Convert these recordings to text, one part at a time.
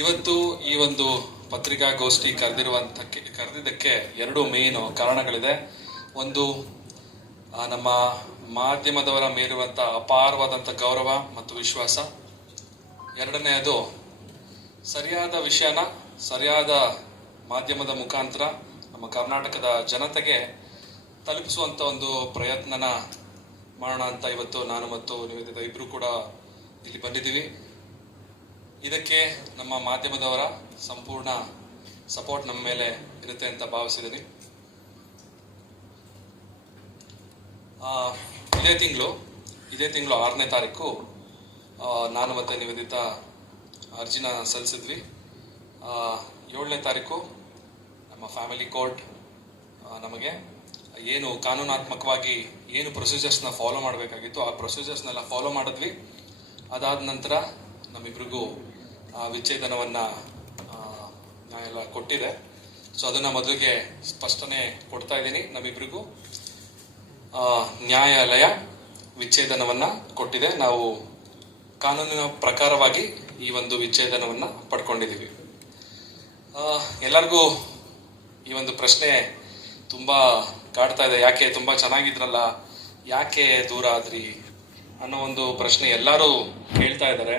ಇವತ್ತು ಈ ಒಂದು ಪತ್ರಿಕಾಗೋಷ್ಠಿ ಕರೆದಿರುವಂತಕ್ಕೆ ಕರೆದಿದ್ದಕ್ಕೆ ಎರಡು ಮೇನು ಕಾರಣಗಳಿದೆ. ಒಂದು ನಮ್ಮ ಮಾಧ್ಯಮದವರ ಮೇಲಿರುವಂಥ ಅಪಾರವಾದಂಥ ಗೌರವ ಮತ್ತು ವಿಶ್ವಾಸ. ಎರಡನೆಯದು, ಸರಿಯಾದ ವಿಷಯನ ಸರಿಯಾದ ಮಾಧ್ಯಮದ ಮುಖಾಂತರ ನಮ್ಮ ಕರ್ನಾಟಕದ ಜನತೆಗೆ ತಲುಪಿಸುವಂಥ ಒಂದು ಪ್ರಯತ್ನನ ಮಾಡೋಣ ಅಂತ ಇವತ್ತು ನಾನು ಮತ್ತು ನಿವೇದಿತ ಇಬ್ಬರು ಕೂಡ ಇಲ್ಲಿ ಬಂದಿದ್ದೀವಿ. ಇದಕ್ಕೆ ನಮ್ಮ ಮಾಧ್ಯಮದವರ ಸಂಪೂರ್ಣ ಸಪೋರ್ಟ್ ನಮ್ಮ ಮೇಲೆ ಇರುತ್ತೆ ಅಂತ ಭಾವಿಸಿದ್ದೀನಿ ಇದೇ ತಿಂಗಳು ಇದೇ ತಿಂಗಳು ಆರನೇ ತಾರೀಕು ನಾನು ಮತ್ತು ನಿವೇದಿತ ಅರ್ಜಿನ ಸಲ್ಲಿಸಿದ್ವಿ. ಏಳನೇ ತಾರೀಕು ನಮ್ಮ ಫ್ಯಾಮಿಲಿ ಕೋರ್ಟ್ ನಮಗೆ ಏನು ಕಾನೂನಾತ್ಮಕವಾಗಿ ಏನು ಪ್ರೊಸೀಜರ್ಸ್ನ ಫಾಲೋ ಮಾಡಬೇಕಾಗಿತ್ತು ಆ ಪ್ರೊಸೀಜರ್ಸ್ನೆಲ್ಲ ಫಾಲೋ ಮಾಡಿದ್ವಿ. ಅದಾದ ನಂತರ ನಮ್ಮಿಬ್ರಿಗೂ ಆ ವಿಚ್ಛೇದನವನ್ನು ಎಲ್ಲ ಕೊಟ್ಟಿದೆ. ಸೊ ಅದನ್ನು ಮೊದಲಿಗೆ ಸ್ಪಷ್ಟನೆ ಕೊಡ್ತಾ ಇದ್ದೀನಿ ನಮ್ಮಿಬ್ರಿಗೂ. ನ್ಯಾಯಾಲಯ ವಿಚ್ಛೇದನವನ್ನ ಕೊಟ್ಟಿದೆ. ನಾವು ಕಾನೂನಿನ ಪ್ರಕಾರವಾಗಿ ಈ ಒಂದು ವಿಚ್ಛೇದನವನ್ನ ಪಡ್ಕೊಂಡಿದ್ದೀವಿ. ಎಲ್ಲರಿಗೂ ಈ ಒಂದು ಪ್ರಶ್ನೆ ತುಂಬಾ ಕಾಡ್ತಾ ಇದೆ. ಯಾಕೆ ತುಂಬಾ ಚೆನ್ನಾಗಿದ್ರಲ್ಲ, ಯಾಕೆ ದೂರ ಆದ್ರಿ ಅನ್ನೋ ಒಂದು ಪ್ರಶ್ನೆ ಎಲ್ಲರೂ ಕೇಳ್ತಾ ಇದ್ದಾರೆ.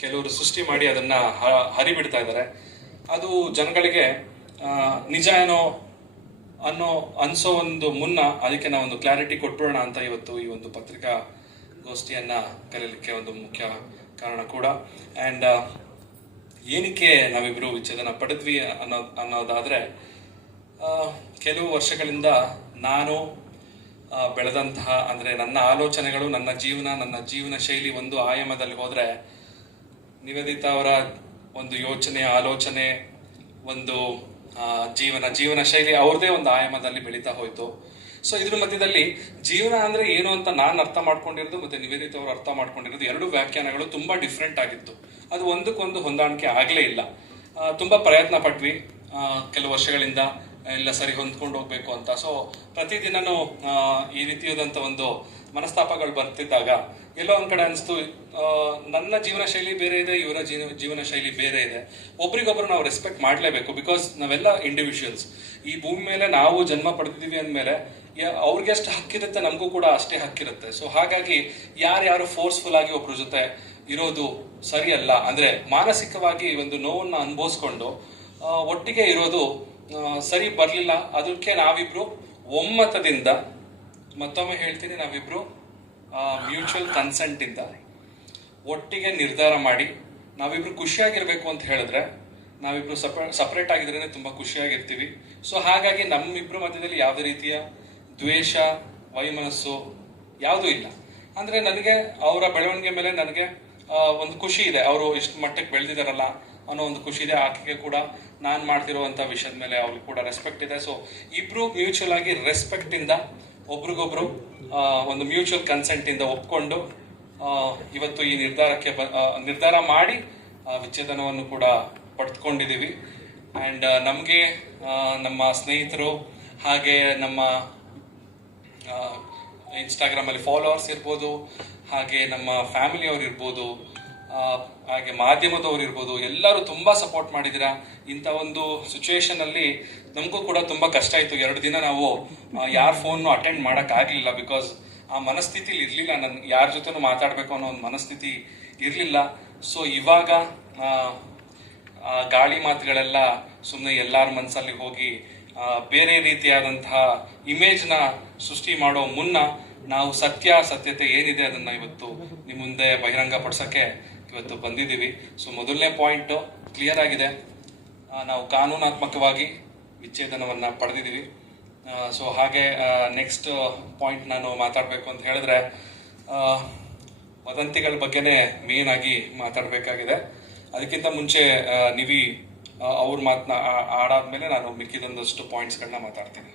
ಕೆಲವರು ಸೃಷ್ಟಿ ಮಾಡಿ ಅದನ್ನ ಹರಿಬಿಡ್ತಾ ಇದ್ದಾರೆ. ಅದು ಜನಗಳಿಗೆ ನಿಜ ಏನೋ ಅನ್ನೋ ಅನ್ಸೋ ಒಂದು ಮುನ್ನ ಅದಕ್ಕೆ ನಾವು ಒಂದು ಕ್ಲಾರಿಟಿ ಕೊಟ್ಬಿಡೋಣ ಅಂತ ಇವತ್ತು ಈ ಒಂದು ಪತ್ರಿಕಾ ಗೋಷ್ಠಿಯನ್ನ ಕರೀಲಿಕ್ಕೆ ಒಂದು ಮುಖ್ಯ ಕಾರಣ ಕೂಡ. ಅಂಡ್ ಏನಕ್ಕೆ ನಾವಿಬ್ರು ವಿಚ್ಛೇದನ ಪಡೆದ್ವಿ ಅನ್ನೋ, ಅನ್ನೋದಾದ್ರೆ ಕೆಲವು ವರ್ಷಗಳಿಂದ ನಾನು ಬೆಳೆದಂತಹ ಅಂದ್ರೆ ನನ್ನ ಆಲೋಚನೆಗಳು, ನನ್ನ ಜೀವನ ನನ್ನ ಜೀವನ ಶೈಲಿ ಒಂದು ಆಯಾಮದಲ್ಲಿ ಹೋದ್ರೆ ನಿವೇದಿತಾ ಅವರ ಒಂದು ಯೋಚನೆ, ಆಲೋಚನೆ, ಒಂದು ಜೀವನ ಜೀವನ ಶೈಲಿ ಅವ್ರದೇ ಒಂದು ಆಯಾಮದಲ್ಲಿ ಬೆಳೀತಾ ಹೋಯ್ತು. ಸೊ ಇದ್ರ ಮಧ್ಯದಲ್ಲಿ ಜೀವನ ಅಂದ್ರೆ ಏನು ಅಂತ ನಾನು ಅರ್ಥ ಮಾಡ್ಕೊಂಡಿರೋದು ಮತ್ತೆ ನಿವೇದಿತ ಅವರು ಅರ್ಥ ಮಾಡ್ಕೊಂಡಿರೋದು ಎರಡು ವ್ಯಾಖ್ಯಾನಗಳು ತುಂಬಾ ಡಿಫ್ರೆಂಟ್ ಆಗಿತ್ತು. ಅದು ಒಂದಕ್ಕೊಂದು ಹೊಂದಾಣಿಕೆ ಆಗಲೇ ಇಲ್ಲ. ತುಂಬಾ ಪ್ರಯತ್ನ ಪಟ್ವಿ ಕೆಲವು ವರ್ಷಗಳಿಂದ. ಎಲ್ಲ ಸರಿ ಹೊಂದ್ಕೊಂಡು ಹೋಗ್ಬೇಕು ಅಂತ. ಸೊ ಪ್ರತಿದಿನನೂ ಈ ರೀತಿಯಾದಂಥ ಒಂದು ಮನಸ್ತಾಪಗಳು ಬರ್ತಿದ್ದಾಗ ಎಲ್ಲೋ ಒಂದ್ ಕಡೆ ಅನಿಸ್ತು ನನ್ನ ಜೀವನ ಶೈಲಿ ಬೇರೆ ಇದೆ, ಇವರ ಜೀವ ಜೀವನ ಶೈಲಿ ಬೇರೆ ಇದೆ. ಒಬ್ರಿಗೊಬ್ರು ನಾವು ರೆಸ್ಪೆಕ್ಟ್ ಮಾಡಲೇಬೇಕು ಬಿಕಾಸ್ ನಾವೆಲ್ಲ ಇಂಡಿವಿಜುವಲ್ಸ್ ಈ ಭೂಮಿ ಮೇಲೆ ನಾವು ಜನ್ಮ ಪಡೆದಿದ್ದೀವಿ ಅಂದಮೇಲೆ ಅವ್ರಿಗೆ ಎಷ್ಟು ಹಕ್ಕಿರುತ್ತೆ, ನಮಗೂ ಕೂಡ ಅಷ್ಟೇ ಹಕ್ಕಿರುತ್ತೆ. ಸೊ ಹಾಗಾಗಿ ಯಾರ್ಯಾರು ಫೋರ್ಸ್ಫುಲ್ ಆಗಿ ಒಬ್ರ ಜೊತೆ ಇರೋದು ಸರಿಯಲ್ಲ. ಅಂದ್ರೆ ಮಾನಸಿಕವಾಗಿ ಒಂದು ನೋವನ್ನು ಅನುಭವಿಸ್ಕೊಂಡು ಒಟ್ಟಿಗೆ ಇರೋದು ಸರಿ ಬರಲಿಲ್ಲ. ಅದಕ್ಕೆ ನಾವಿಬ್ರು ಒಮ್ಮತದಿಂದ ಮತ್ತೊಮ್ಮೆ ಹೇಳ್ತೀನಿ, ನಾವಿಬ್ರು ಮ್ಯೂಚುವಲ್ ಕನ್ಸೆಂಟ್ ಇಂದ ಒಟ್ಟಿಗೆ ನಿರ್ಧಾರ ಮಾಡಿ, ನಾವಿಬ್ರು ಖುಷಿಯಾಗಿರ್ಬೇಕು ಅಂತ ಹೇಳಿದ್ರೆ, ನಾವಿಬ್ರು ಸಪರೇಟ್ ಸಪ್ರೇಟ್ ಆಗಿದ್ರೇ ತುಂಬಾ ಖುಷಿಯಾಗಿರ್ತೀವಿ. ಸೊ ಹಾಗಾಗಿ ನಮ್ಮಿಬ್ರು ಮಧ್ಯದಲ್ಲಿ ಯಾವುದೇ ರೀತಿಯ ದ್ವೇಷ, ವೈಮನಸ್ಸು ಯಾವುದೂ ಇಲ್ಲ. ಅಂದ್ರೆ ನನಗೆ ಅವರ ಬೆಳವಣಿಗೆ ಮೇಲೆ ನನಗೆ ಒಂದು ಖುಷಿ ಇದೆ. ಅವರು ಇಷ್ಟು ಮಟ್ಟಕ್ಕೆ ಬೆಳೆದಿದ್ದಾರಲ್ಲ ಅನ್ನೋ ಒಂದು ಖುಷಿ ಇದೆ. ಆಕೆಗೆ ಕೂಡ ನಾನು ಮಾಡ್ತಿರುವಂತ ವಿಷಯದ ಮೇಲೆ ಅವ್ರಿಗೆ ಕೂಡ ರೆಸ್ಪೆಕ್ಟ್ ಇದೆ. ಸೊ ಇಬ್ರು ಮ್ಯೂಚುವಲ್ ಆಗಿ ರೆಸ್ಪೆಕ್ಟ್ ಇಂದ ಒಬ್ರಿಗೊಬ್ರು ಒಂದು ಮ್ಯೂಚುವಲ್ ಕನ್ಸೆಂಟ್ ಇಂದ ಒಪ್ಕೊಂಡು ಇವತ್ತು ಈ ನಿರ್ಧಾರಕ್ಕೆ ನಿರ್ಧಾರ ಮಾಡಿ ವಿಚ್ಛೇದನವನ್ನು ಕೂಡ ಪಡೆದುಕೊಂಡಿದ್ದೀವಿ. ಅಂಡ್ ನಮಗೆ ನಮ್ಮ ಸ್ನೇಹಿತರು ಹಾಗೆ ನಮ್ಮ ಇನ್ಸ್ಟಾಗ್ರಾಮಲ್ಲಿ ಫಾಲೋವರ್ಸ್ ಇರ್ಬೋದು, ಹಾಗೆ ನಮ್ಮ ಫ್ಯಾಮಿಲಿಯವ್ರು ಇರ್ಬೋದು ಹಾಗೆ ಮಾಧ್ಯಮದವರು ಇರ್ಬೋದು, ಎಲ್ಲರೂ ತುಂಬಾ ಸಪೋರ್ಟ್ ಮಾಡಿದಿರಾ ಇಂಥ ಒಂದು ಸಿಚುವೇಶನ್ ಅಲ್ಲಿ ನಮಗೂ ಕೂಡ ತುಂಬಾ ಕಷ್ಟ ಆಯ್ತು. ಎರಡು ದಿನ ನಾವು ಯಾರ ಫೋನ್ ಅಟೆಂಡ್ ಮಾಡಕ್ ಆಗ್ಲಿಲ್ಲ ಬಿಕಾಸ್ ಆ ಮನಸ್ಥಿತಿಲಿ ಇರ್ಲಿಲ್ಲ. ನನ್, ಯಾರ ಜೊತೆನೂ ಮಾತಾಡಬೇಕು ಅನ್ನೋ ಒಂದು ಮನಸ್ಥಿತಿ ಇರಲಿಲ್ಲ. ಸೊ ಇವಾಗ ಗಾಳಿ ಮಾತುಗಳೆಲ್ಲ ಸುಮ್ಮನೆ ಎಲ್ಲರ ಮನಸ್ಸಲ್ಲಿ ಹೋಗಿ ಬೇರೆ ರೀತಿಯಾದಂತಹ ಇಮೇಜ್ನ ಸೃಷ್ಟಿ ಮಾಡೋ ಮುನ್ನ ನಾವು ಸತ್ಯ, ಸತ್ಯತೆ ಏನಿದೆ ಅದನ್ನ ಇವತ್ತು ನಿಮ್ಮ ಮುಂದೆ ಬಹಿರಂಗ ಪಡಿಸಕ್ಕೆ ಇವತ್ತು ಬಂದಿದ್ದೀವಿ. ಸೊ ಮೊದಲನೇ ಪಾಯಿಂಟ್ ಕ್ಲಿಯರ್ ಆಗಿದೆ. ನಾವು ಕಾನೂನಾತ್ಮಕವಾಗಿ ವಿಚ್ಛೇದನವನ್ನು ಪಡೆದಿದ್ದೀವಿ. ಸೊ ಹಾಗೆ ನೆಕ್ಸ್ಟ್ ಪಾಯಿಂಟ್ ನಾನು ಮಾತಾಡಬೇಕು ಅಂತ ಹೇಳಿದ್ರೆ ವದಂತಿಗಳ ಬಗ್ಗೆನೇ ಮೇನ್ ಆಗಿ ಮಾತಾಡಬೇಕಾಗಿದೆ. ಅದಕ್ಕಿಂತ ಮುಂಚೆ ನಿವಿ ಅವ್ರ ಮಾತನ್ನ ಆಡಾದ್ಮೇಲೆ ನಾನು ಮಿಕ್ಕಿದೊಂದಷ್ಟು ಪಾಯಿಂಟ್ಸ್ಗಳನ್ನ ಮಾತಾಡ್ತೀನಿ.